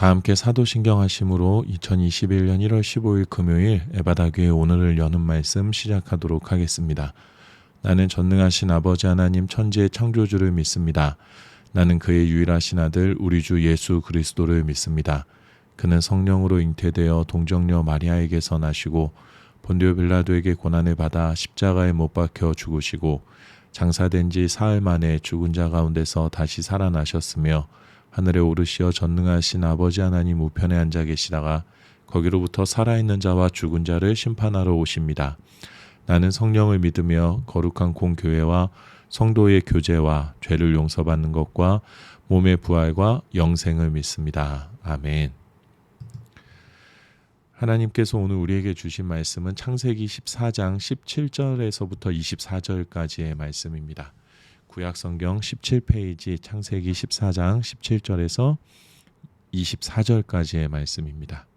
다 함께 사도신경 하심으로 2021년 1월 15일 금요일 에바다교회 오늘을 여는 말씀 시작하도록 하겠습니다. 나는 전능하신 아버지 하나님 천지의 창조주를 믿습니다. 나는 그의 유일하신 아들 우리 주 예수 그리스도를 믿습니다. 그는 성령으로 잉태되어 동정녀 마리아에게서 나시고 본디오 빌라도에게 고난을 받아 십자가에 못 박혀 죽으시고 장사된 지 사흘 만에 죽은 자 가운데서 다시 살아나셨으며 하늘에 오르시어 전능하신 아버지 하나님 우편에 앉아 계시다가 거기로부터 살아있는 자와 죽은 자를 심판하러 오십니다. 나는 성령을 믿으며 거룩한 공교회와 성도의 교제와 죄를 용서받는 것과 몸의 부활과 영생을 믿습니다. 아멘. 하나님께서 오늘 우리에게 주신 말씀은 창세기 14장 17절에서부터 24절까지의 말씀입니다. 구약성경 17페이지 창세기 14장 17절에서 24절까지의 말씀입니다.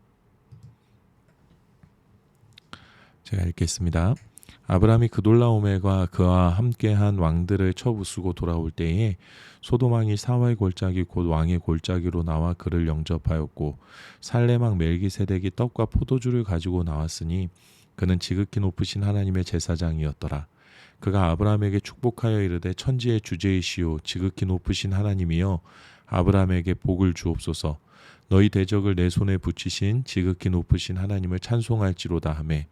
제가 읽겠습니다. 아브라함이 그돌라오멜과 그와 함께한 왕들을 쳐부수고 돌아올 때에 소돔왕이 사와의 골짜기 곧 왕의 골짜기로 나와 그를 영접하였고 살레망 멜기세덱이 떡과 포도주를 가지고 나왔으니 그는 지극히 높으신 하나님의 제사장이었더라. 그가 아브라함에게 축복하여 이르되 천지의 주제이시오 지극히 높으신 하나님이여 아브라함에게 복을 주옵소서. 너희 대적을 내 손에 붙이신 지극히 높으신 하나님을 찬송할지로다 하매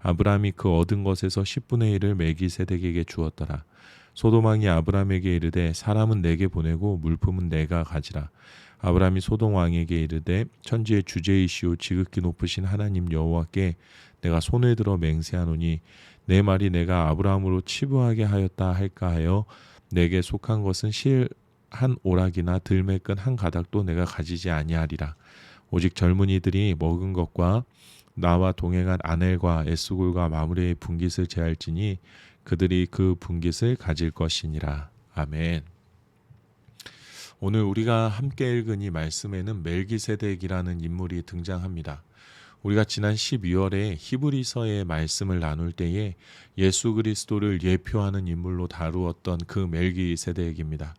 아브라함이 그 얻은 것에서 10분의 1을 멜기세덱에게 주었더라. 소돔왕이 아브라함에게 이르되 사람은 내게 보내고 물품은 내가 가지라. 아브라함이 소돔 왕에게 이르되 천지의 주제이시오 지극히 높으신 하나님 여호와께 내가 손을 들어 맹세하노니 내 말이 내가 아브라함으로 치부하게 하였다 할까 하여 내게 속한 것은 실 한 오락이나 들매끈 한 가닥도 내가 가지지 아니하리라. 오직 젊은이들이 먹은 것과 나와 동행한 아넬과 에스골과 마므레의 분깃을 제할지니 그들이 그 분깃을 가질 것이니라. 아멘. 오늘 우리가 함께 읽은 이 말씀에는 멜기세덱이라는 인물이 등장합니다. 우리가 지난 12월에 히브리서의 말씀을 나눌 때에 예수 그리스도를 예표하는 인물로 다루었던 그 멜기세덱입니다.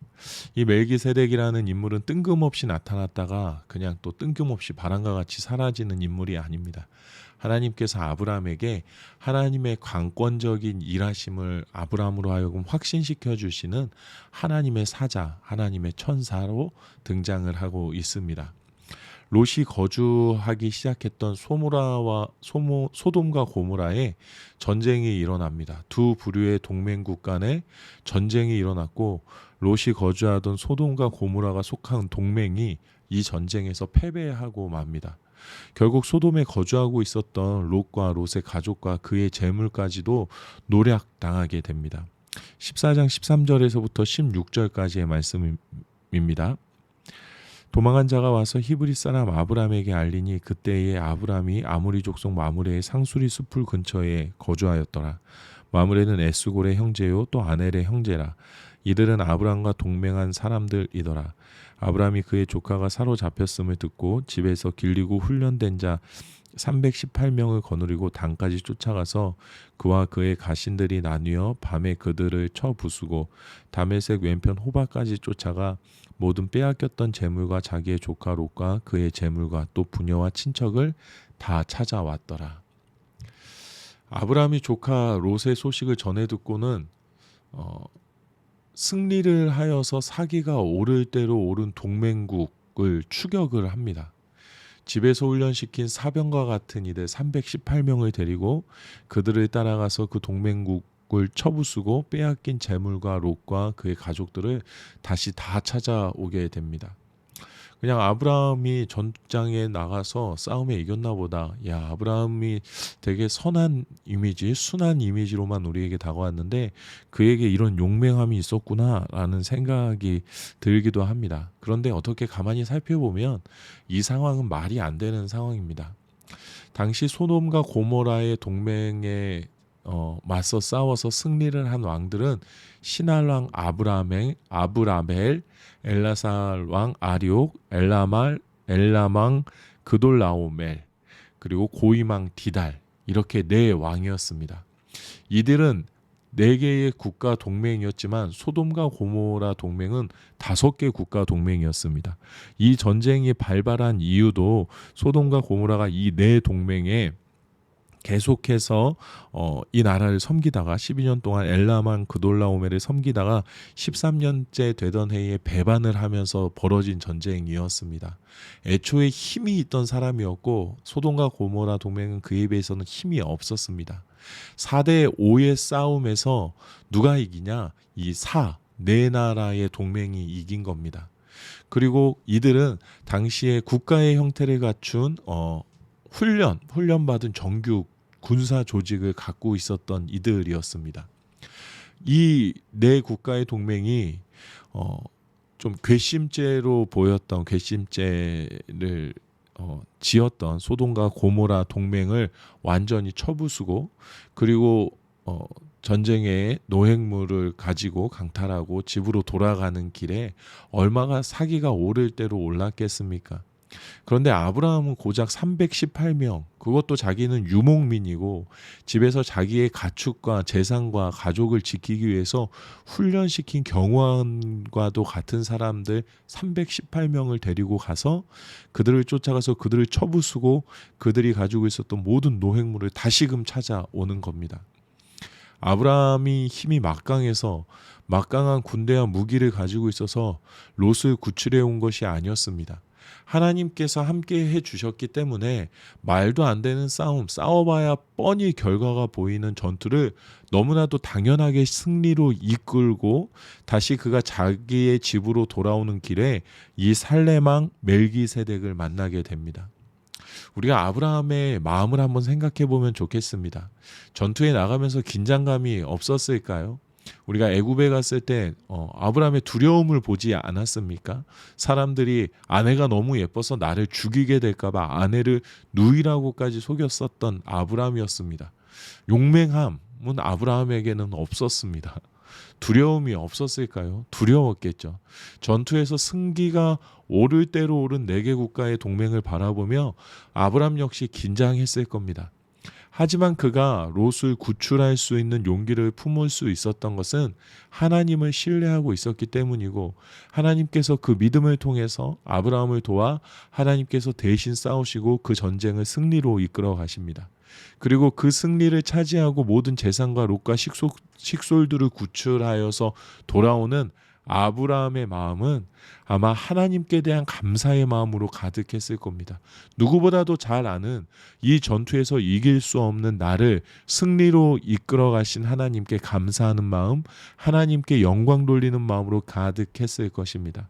이 멜기세덱이라는 인물은 뜬금없이 나타났다가 그냥 또 뜬금없이 바람과 같이 사라지는 인물이 아닙니다. 하나님께서 아브라함에게 하나님의 강권적인 일하심을 아브라함으로 하여금 확신시켜 주시는 하나님의 사자, 하나님의 천사로 등장을 하고 있습니다. 롯이 거주하기 시작했던 소돔과 고모라에 전쟁이 일어납니다. 두 부류의 동맹국 간에 전쟁이 일어났고 롯이 거주하던 소돔과 고모라가 속한 동맹이 이 전쟁에서 패배하고 맙니다. 결국 소돔에 거주하고 있었던 롯과 롯의 가족과 그의 재물까지도 노략당하게 됩니다. 14장 13절에서부터 16절까지의 말씀입니다. 도망한 자가 와서 히브리 사람 아브람에게 알리니 그때에 아브람이 아모리 족속 마므레의 상수리 숲을 근처에 거주하였더라. 마므레는 에스골의 형제요 또 아넬의 형제라. 이들은 아브람과 동맹한 사람들이더라. 아브람이 그의 조카가 사로잡혔음을 듣고 집에서 길리고 훈련된 자 318명을 거느리고 단까지 쫓아가서 그와 그의 가신들이 나뉘어 밤에 그들을 쳐 부수고 다메섹 왼편 호바까지 쫓아가 모든 빼앗겼던 재물과 자기의 조카 롯과 그의 재물과 또 부녀와 친척을 다 찾아왔더라. 아브라함이 조카 롯의 소식을 전해 듣고는 승리를 하여서 사기가 오를 대로 오른 동맹국을 추격을 합니다. 집에서 훈련시킨 사병과 같은 이들 318명을 데리고 그들을 따라가서 그 동맹국을 쳐부수고 빼앗긴 재물과 롯과 그의 가족들을 다시 다 찾아오게 됩니다. 그냥 아브라함이 전장에 나가서 싸움에 이겼나 보다. 야, 아브라함이 되게 선한 이미지, 순한 이미지로만 우리에게 다가왔는데 그에게 이런 용맹함이 있었구나라는 생각이 들기도 합니다. 그런데 어떻게 가만히 살펴보면 이 상황은 말이 안 되는 상황입니다. 당시 소돔과 고모라의 동맹에 맞서 싸워서 승리를 한 왕들은 신할 왕 아브라멜, 엘라살 왕 아리옥, 엘람 왕 그돌라오멜, 그리고 고임 왕 디달, 이렇게 네 왕이었습니다. 이들은 4개의 국가 동맹이었지만 소돔과 고모라 동맹은 5개 국가 동맹이었습니다. 이 전쟁이 발발한 이유도 소돔과 고모라가 이 네 동맹에 계속해서 이 나라를 섬기다가 12년 동안 엘라만 그돌라오멜을 섬기다가 13년째 되던 해에 배반을 하면서 벌어진 전쟁이었습니다. 애초에 힘이 있던 사람이었고 소돔과 고모라 동맹은 그에 비해서는 힘이 없었습니다. 4대 5의 싸움에서 누가 이기냐? 네 나라의 동맹이 이긴 겁니다. 그리고 이들은 당시에 국가의 형태를 갖춘 훈련받은 정규 군사 조직을 갖고 있었던 이들이었습니다. 이 네 국가의 동맹이 좀 괘씸죄를 지었던 소돔과 고모라 동맹을 완전히 쳐부수고 그리고 전쟁의 노획물을 가지고 강탈하고 집으로 돌아가는 길에 얼마가 사기가 오를 대로 올랐겠습니까? 그런데 아브라함은 고작 318명, 그것도 자기는 유목민이고 집에서 자기의 가축과 재산과 가족을 지키기 위해서 훈련시킨 경호원과도 같은 사람들 318명을 데리고 가서 그들을 쫓아가서 그들을 쳐부수고 그들이 가지고 있었던 모든 노획물을 다시금 찾아오는 겁니다. 아브라함이 힘이 막강해서 막강한 군대와 무기를 가지고 있어서 롯을 구출해 온 것이 아니었습니다. 하나님께서 함께 해주셨기 때문에 말도 안 되는 싸워봐야 뻔히 결과가 보이는 전투를 너무나도 당연하게 승리로 이끌고 다시 그가 자기의 집으로 돌아오는 길에 이 살레망 멜기세덱을 만나게 됩니다. 우리가 아브라함의 마음을 한번 생각해 보면 좋겠습니다. 전투에 나가면서 긴장감이 없었을까요? 우리가 애굽에 갔을 때 아브라함의 두려움을 보지 않았습니까? 사람들이 아내가 너무 예뻐서 나를 죽이게 될까 봐 아내를 누이라고까지 속였었던 아브라함이었습니다. 용맹함은 아브라함에게는 없었습니다. 두려움이 없었을까요? 두려웠겠죠. 전투에서 승기가 오를 대로 오른 4개 국가의 동맹을 바라보며 아브라함 역시 긴장했을 겁니다. 하지만 그가 롯을 구출할 수 있는 용기를 품을 수 있었던 것은 하나님을 신뢰하고 있었기 때문이고 하나님께서 그 믿음을 통해서 아브라함을 도와 하나님께서 대신 싸우시고 그 전쟁을 승리로 이끌어 가십니다. 그리고 그 승리를 차지하고 모든 재산과 롯과 식솔들을 구출하여서 돌아오는 아브라함의 마음은 아마 하나님께 대한 감사의 마음으로 가득했을 겁니다. 누구보다도 잘 아는 이 전투에서 이길 수 없는 나를 승리로 이끌어 가신 하나님께 감사하는 마음, 하나님께 영광 돌리는 마음으로 가득했을 것입니다.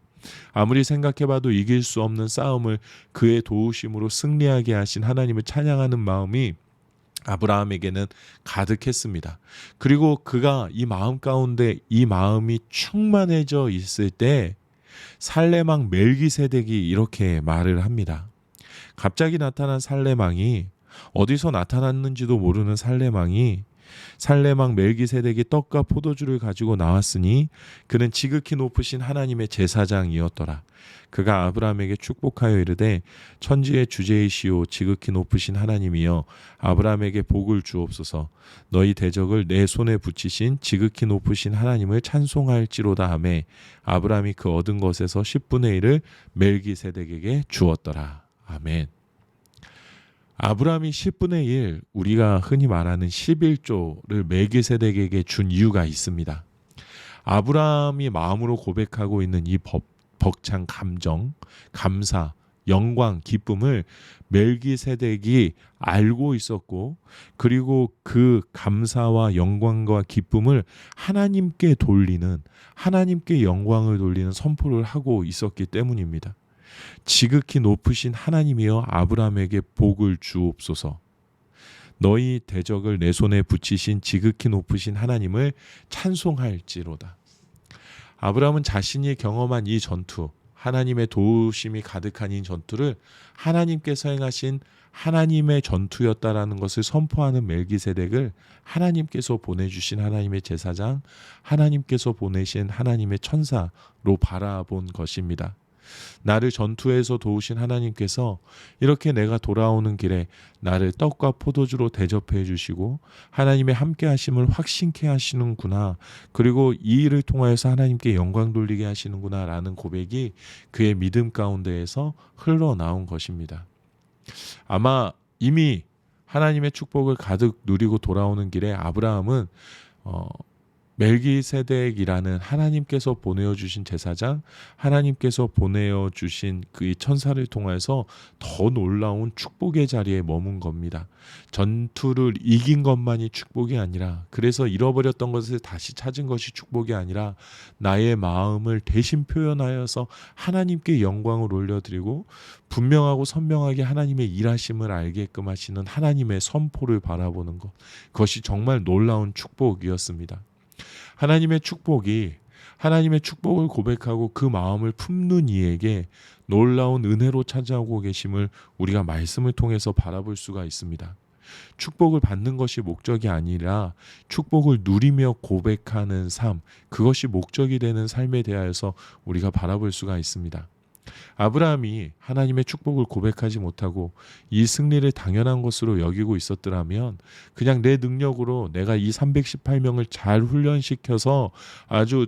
아무리 생각해봐도 이길 수 없는 싸움을 그의 도우심으로 승리하게 하신 하나님을 찬양하는 마음이 아브라함에게는 가득했습니다. 그리고 그가 이 마음 가운데 이 마음이 충만해져 있을 때 살레망 멜기세덱이 이렇게 말을 합니다. 갑자기 나타난 살레망이 어디서 나타났는지도 모르는 살레망 멜기세덱이 떡과 포도주를 가지고 나왔으니 그는 지극히 높으신 하나님의 제사장이었더라. 그가 아브라함에게 축복하여 이르되 천지의 주제이시오 지극히 높으신 하나님이여 아브라함에게 복을 주옵소서. 너희 대적을 내 손에 붙이신 지극히 높으신 하나님을 찬송할지로다 하매 아브라함이 그 얻은 것에서 10분의 1을 멜기세덱에게 주었더라. 아멘. 아브라함이 10분의 1, 우리가 흔히 말하는 11조를 멜기세덱에게 준 이유가 있습니다. 아브라함이 마음으로 고백하고 있는 이 벅찬 감정, 감사, 영광, 기쁨을 멜기세덱이 알고 있었고 그리고 그 감사와 영광과 기쁨을 하나님께 돌리는, 하나님께 영광을 돌리는 선포를 하고 있었기 때문입니다. 지극히 높으신 하나님이여 아브라함에게 복을 주옵소서. 너희 대적을 내 손에 붙이신 지극히 높으신 하나님을 찬송할지로다. 아브라함은 자신이 경험한 이 전투, 하나님의 도우심이 가득한 이 전투를 하나님께서 행하신 하나님의 전투였다라는 것을 선포하는 멜기세덱을 하나님께서 보내주신 하나님의 제사장, 하나님께서 보내신 하나님의 천사로 바라본 것입니다. 나를 전투에서 도우신 하나님께서 이렇게 내가 돌아오는 길에 나를 떡과 포도주로 대접해 주시고 하나님의 함께 하심을 확신케 하시는구나. 그리고 이 일을 통하여서 하나님께 영광 돌리게 하시는구나 라는 고백이 그의 믿음 가운데에서 흘러나온 것입니다. 아마 이미 하나님의 축복을 가득 누리고 돌아오는 길에 아브라함은 멜기세덱이라는 하나님께서 보내어 주신 제사장, 하나님께서 보내어 주신 그 천사를 통해서 더 놀라운 축복의 자리에 머문 겁니다. 전투를 이긴 것만이 축복이 아니라, 그래서 잃어버렸던 것을 다시 찾은 것이 축복이 아니라 나의 마음을 대신 표현하여서 하나님께 영광을 올려드리고 분명하고 선명하게 하나님의 일하심을 알게끔 하시는 하나님의 선포를 바라보는 것, 그것이 정말 놀라운 축복이었습니다. 하나님의 축복을 고백하고 그 마음을 품는 이에게 놀라운 은혜로 찾아오고 계심을 우리가 말씀을 통해서 바라볼 수가 있습니다. 축복을 받는 것이 목적이 아니라 축복을 누리며 고백하는 삶, 그것이 목적이 되는 삶에 대하여서 우리가 바라볼 수가 있습니다. 아브라함이 하나님의 축복을 고백하지 못하고 이 승리를 당연한 것으로 여기고 있었더라면 그냥 내 능력으로 내가 이 318명을 잘 훈련시켜서 아주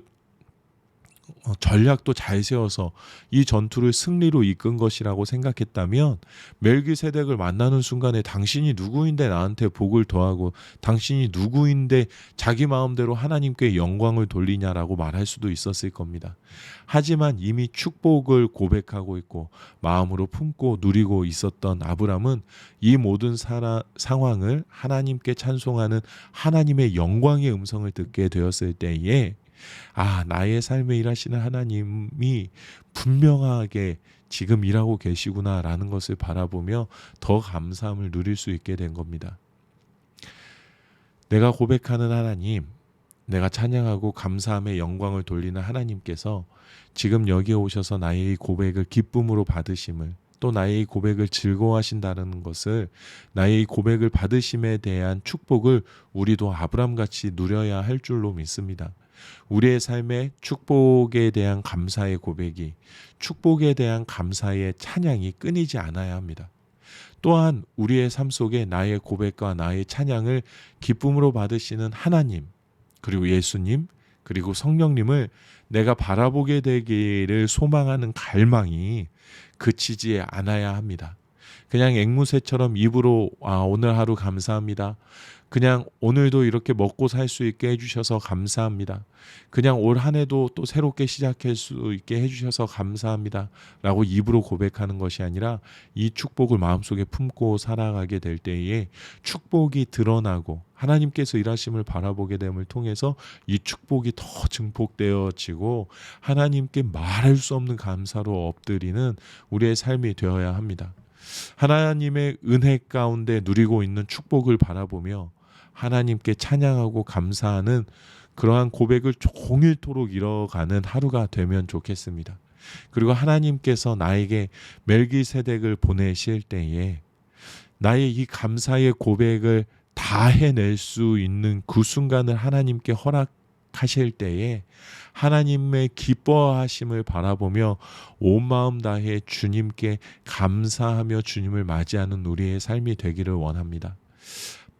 전략도 잘 세워서 이 전투를 승리로 이끈 것이라고 생각했다면 멜기세덱을 만나는 순간에 당신이 누구인데 나한테 복을 더하고 당신이 누구인데 자기 마음대로 하나님께 영광을 돌리냐라고 말할 수도 있었을 겁니다. 하지만 이미 축복을 고백하고 있고 마음으로 품고 누리고 있었던 아브람은 이 모든 상황을 하나님께 찬송하는 하나님의 영광의 음성을 듣게 되었을 때에 나의 삶에 일하시는 하나님이 분명하게 지금 일하고 계시구나라는 것을 바라보며 더 감사함을 누릴 수 있게 된 겁니다. 내가 고백하는 하나님, 내가 찬양하고 감사함의 영광을 돌리는 하나님께서 지금 여기에 오셔서 나의 고백을 기쁨으로 받으심을, 또 나의 고백을 즐거워하신다는 것을, 나의 고백을 받으심에 대한 축복을 우리도 아브람같이 누려야 할 줄로 믿습니다. 우리의 삶에 축복에 대한 감사의 고백이, 축복에 대한 감사의 찬양이 끊이지 않아야 합니다. 또한 우리의 삶 속에 나의 고백과 나의 찬양을 기쁨으로 받으시는 하나님, 그리고 예수님, 그리고 성령님을 내가 바라보게 되기를 소망하는 갈망이 그치지 않아야 합니다. 그냥 앵무새처럼 입으로 오늘 하루 감사합니다. 그냥 오늘도 이렇게 먹고 살 수 있게 해주셔서 감사합니다. 그냥 올 한 해도 또 새롭게 시작할 수 있게 해주셔서 감사합니다 라고 입으로 고백하는 것이 아니라 이 축복을 마음속에 품고 살아가게 될 때에 축복이 드러나고 하나님께서 일하심을 바라보게 됨을 통해서 이 축복이 더 증폭되어지고 하나님께 말할 수 없는 감사로 엎드리는 우리의 삶이 되어야 합니다. 하나님의 은혜 가운데 누리고 있는 축복을 바라보며 하나님께 찬양하고 감사하는 그러한 고백을 종일토록 이뤄가는 하루가 되면 좋겠습니다. 그리고 하나님께서 나에게 멜기세덱을 보내실 때에 나의 이 감사의 고백을 다 해낼 수 있는 그 순간을 하나님께 허락하실 때에 하나님의 기뻐하심을 바라보며 온 마음 다해 주님께 감사하며 주님을 맞이하는 우리의 삶이 되기를 원합니다.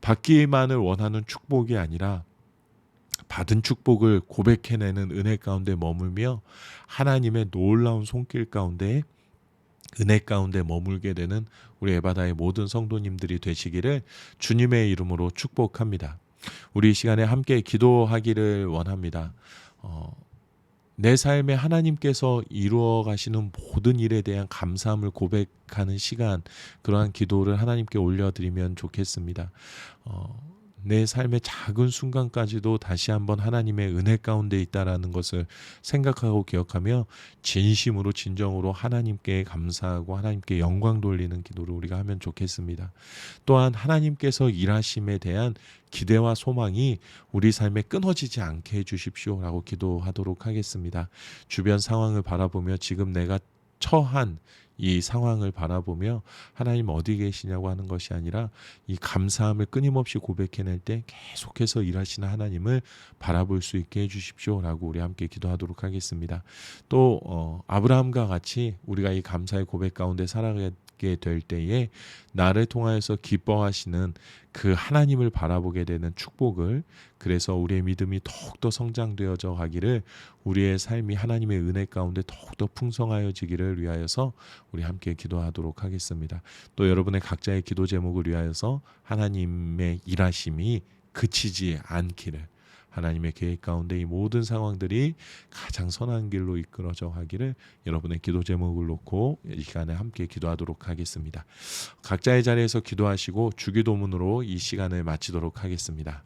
받기만을 원하는 축복이 아니라 받은 축복을 고백해내는 은혜 가운데 머물며 하나님의 놀라운 손길 가운데 은혜 가운데 머물게 되는 우리 에바다의 모든 성도님들이 되시기를 주님의 이름으로 축복합니다. 우리 이 시간에 함께 기도하기를 원합니다. 내 삶에 하나님께서 이루어 가시는 모든 일에 대한 감사함을 고백하는 시간, 그러한 기도를 하나님께 올려드리면 좋겠습니다. 내 삶의 작은 순간까지도 다시 한번 하나님의 은혜 가운데 있다라는 것을 생각하고 기억하며 진심으로 진정으로 하나님께 감사하고 하나님께 영광 돌리는 기도를 우리가 하면 좋겠습니다. 또한 하나님께서 일하심에 대한 기대와 소망이 우리 삶에 끊어지지 않게 해주십시오라고 기도하도록 하겠습니다. 주변 상황을 바라보며 지금 내가 처한 이 상황을 바라보며 하나님 어디 계시냐고 하는 것이 아니라 이 감사함을 끊임없이 고백해낼 때 계속해서 일하시는 하나님을 바라볼 수 있게 해주십시오라고 우리 함께 기도하도록 하겠습니다. 또 아브라함과 같이 우리가 이 감사의 고백 가운데 살아가게 될 때에 나를 통하여서 기뻐하시는 그 하나님을 바라보게 되는 축복을, 그래서 우리의 믿음이 더욱더 성장되어져 가기를, 우리의 삶이 하나님의 은혜 가운데 더욱더 풍성하여지기를 위하여서 우리 함께 기도하도록 하겠습니다. 또 여러분의 각자의 기도 제목을 위하여서 하나님의 일하심이 그치지 않기를, 하나님의 계획 가운데 이 모든 상황들이 가장 선한 길로 이끌어져 가기를 여러분의 기도 제목을 놓고 이 시간에 함께 기도하도록 하겠습니다. 각자의 자리에서 기도하시고 주기도문으로 이 시간을 마치도록 하겠습니다.